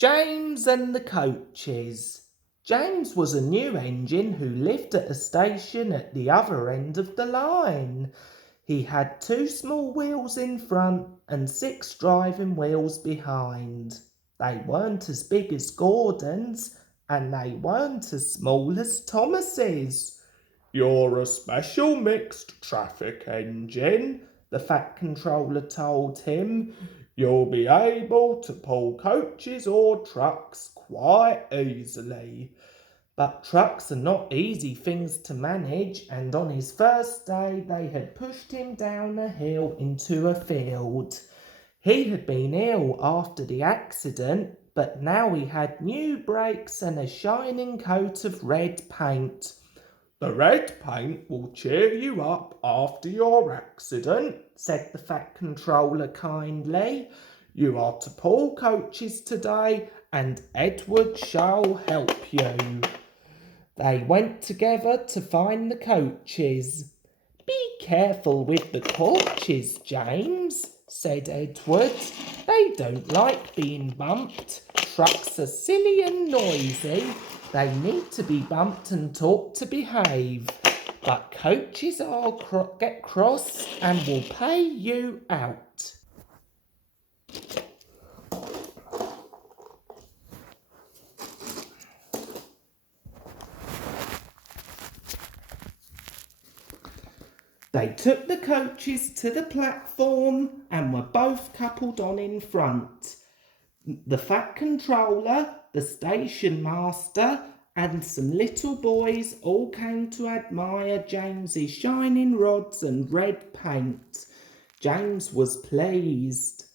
James and the Coaches. James was a new engine who lived at a station at the other end of the line. He had 2 small wheels in front and 6 driving wheels behind. They weren't as big as Gordon's, and they weren't as small as Thomas's. "You're a special mixed traffic engine," the Fat Controller told him. "You'll be able to pull coaches or trucks quite easily." But trucks are not easy things to manage, and on his first day they had pushed him down a hill into a field. He had been ill after the accident, but now he had new brakes and a shining coat of red paint. "The red paint will cheer you up after your accident," said the Fat Controller kindly. "You are to pull coaches today, and Edward shall help you." They went together to find the coaches. "Be careful with the coaches, James," said Edward. "They don't like being bumped. Trucks are silly and noisy. They need to be bumped and taught to behave. But coaches get cross and will pay you out." They took the coaches to the platform and were both coupled on in front. The Fat Controller, the station master, and some little boys all came to admire James's shining rods and red paint. James was pleased.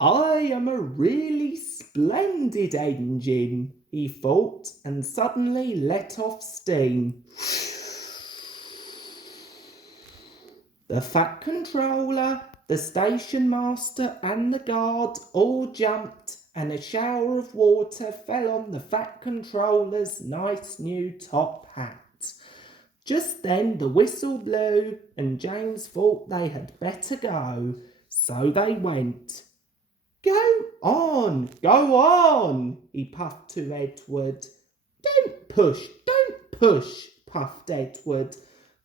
"I am a really splendid engine," he thought, and suddenly let off steam. The Fat Controller, the station master, and the guard all jumped, and a shower of water fell on the Fat Controller's nice new top hat. Just then the whistle blew, and James thought they had better go, so they went. Go on," he puffed to Edward. Don't push," puffed Edward,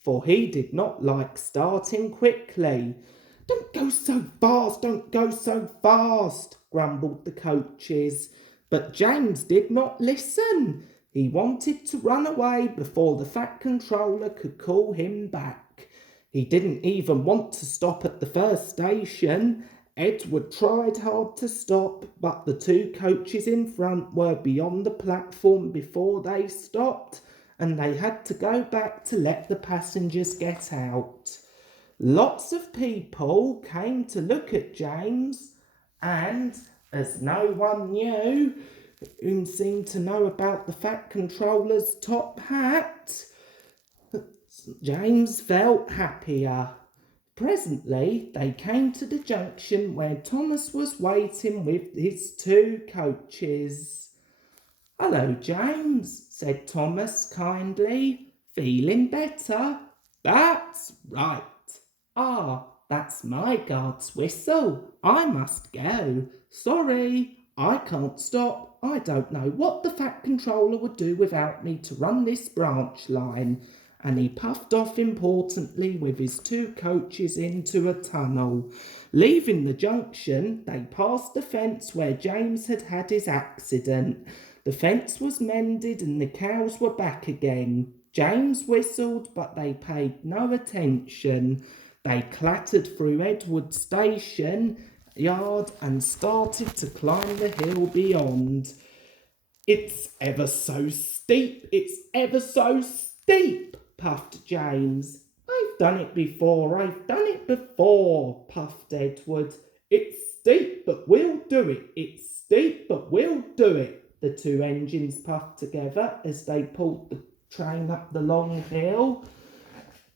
for he did not like starting quickly. Don't go so fast," grumbled the coaches. But James did not listen. He wanted to run away before the Fat Controller could call him back. He didn't even want to stop at the first station. Edward tried hard to stop, but the 2 coaches in front were beyond the platform before they stopped, and they had to go back to let the passengers get out. Lots of people came to look at James, and as no one knew who seemed to know about the Fat Controller's top hat, James felt happier. Presently they came to the junction where Thomas was waiting with his 2 coaches. "Hello, James," said Thomas kindly. "Feeling better?" "That's right." "Ah, that's my guard's whistle. I must go. Sorry, I can't stop. I don't know what the Fat Controller would do without me to run this branch line." And he puffed off importantly with his 2 coaches into a tunnel. Leaving the junction, they passed the fence where James had had his accident. The fence was mended and the cows were back again. James whistled, but they paid no attention. They clattered through Edward Station yard and started to climb the hill beyond. It's ever so steep, puffed James. I've done it before, puffed Edward. It's steep, but we'll do it. The 2 engines puffed together as they pulled the train up the long hill.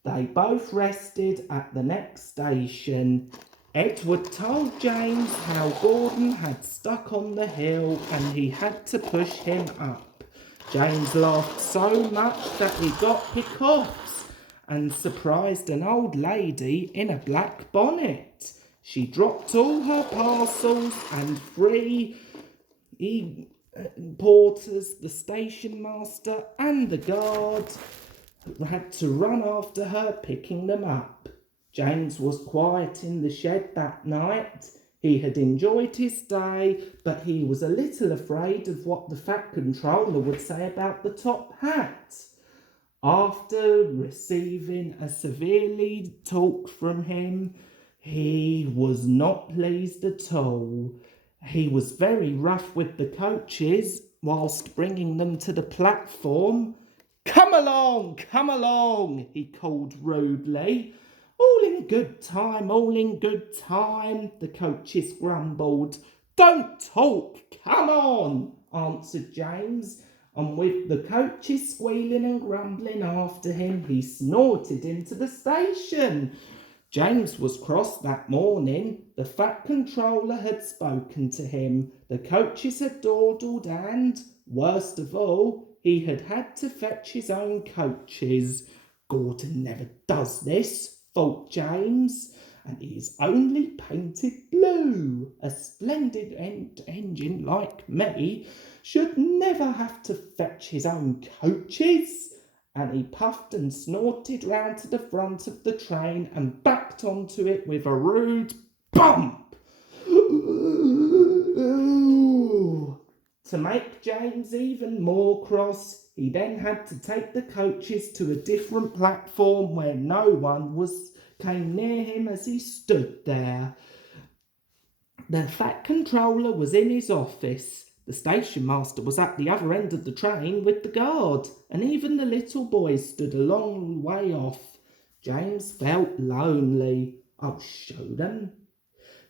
They both rested at the next station. Edward told James how Gordon had stuck on the hill and he had to push him up. James laughed so much that he got hiccoughs and surprised an old lady in a black bonnet. She dropped all her parcels and 3 Porters, the station master and the guard had to run after her, picking them up. James was quiet in the shed that night. He had enjoyed his day, but he was a little afraid of what the Fat Controller would say about the top hat. After receiving a severely talk from him, he was not pleased at all. He was very rough with the coaches whilst bringing them to the platform. Come along, he called rudely. All in good time, all in good time, the coaches grumbled. Don't talk, come on, answered James, and with the coaches squealing and grumbling after him, he snorted into the station. James was cross that morning. The Fat Controller had spoken to him. The coaches had dawdled and, worst of all, he had had to fetch his own coaches. Gordon never does this, thought James, and he is only painted blue. A splendid engine like me should never have to fetch his own coaches. And he puffed and snorted round to the front of the train and backed onto it with a rude bump. To make James even more cross, he then had to take the coaches to a different platform where no one came near him as he stood there. The Fat Controller was in his office. The station master was at the other end of the train with the guard, and even the little boys stood a long way off. James felt lonely. I'll show them.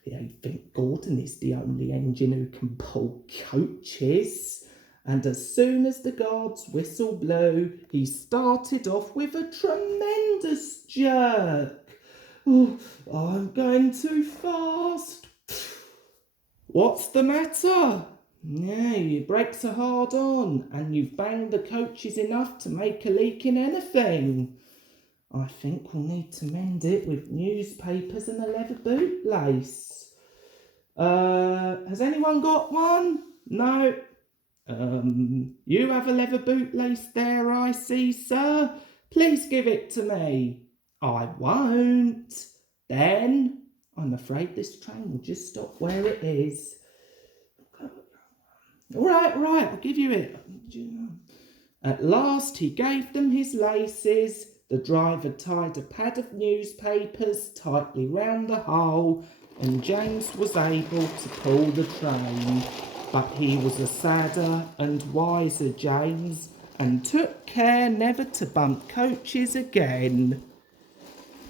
They think Gordon is the only engine who can pull coaches. And as soon as the guard's whistle blew, he started off with a tremendous jerk. Oh, I'm going too fast. What's the matter? Yeah, your brakes are hard on, and you've banged the coaches enough to make a leak in anything. I think we'll need to mend it with newspapers and a leather bootlace. Has anyone got one? No. You have a leather bootlace there, I see, sir. Please give it to me. I won't. Then I'm afraid this train will just stop where it is. All right, I'll give you it. At last he gave them his laces. The driver tied a pad of newspapers tightly round the hole, and James was able to pull the train. But he was a sadder and wiser James, and took care never to bump coaches again.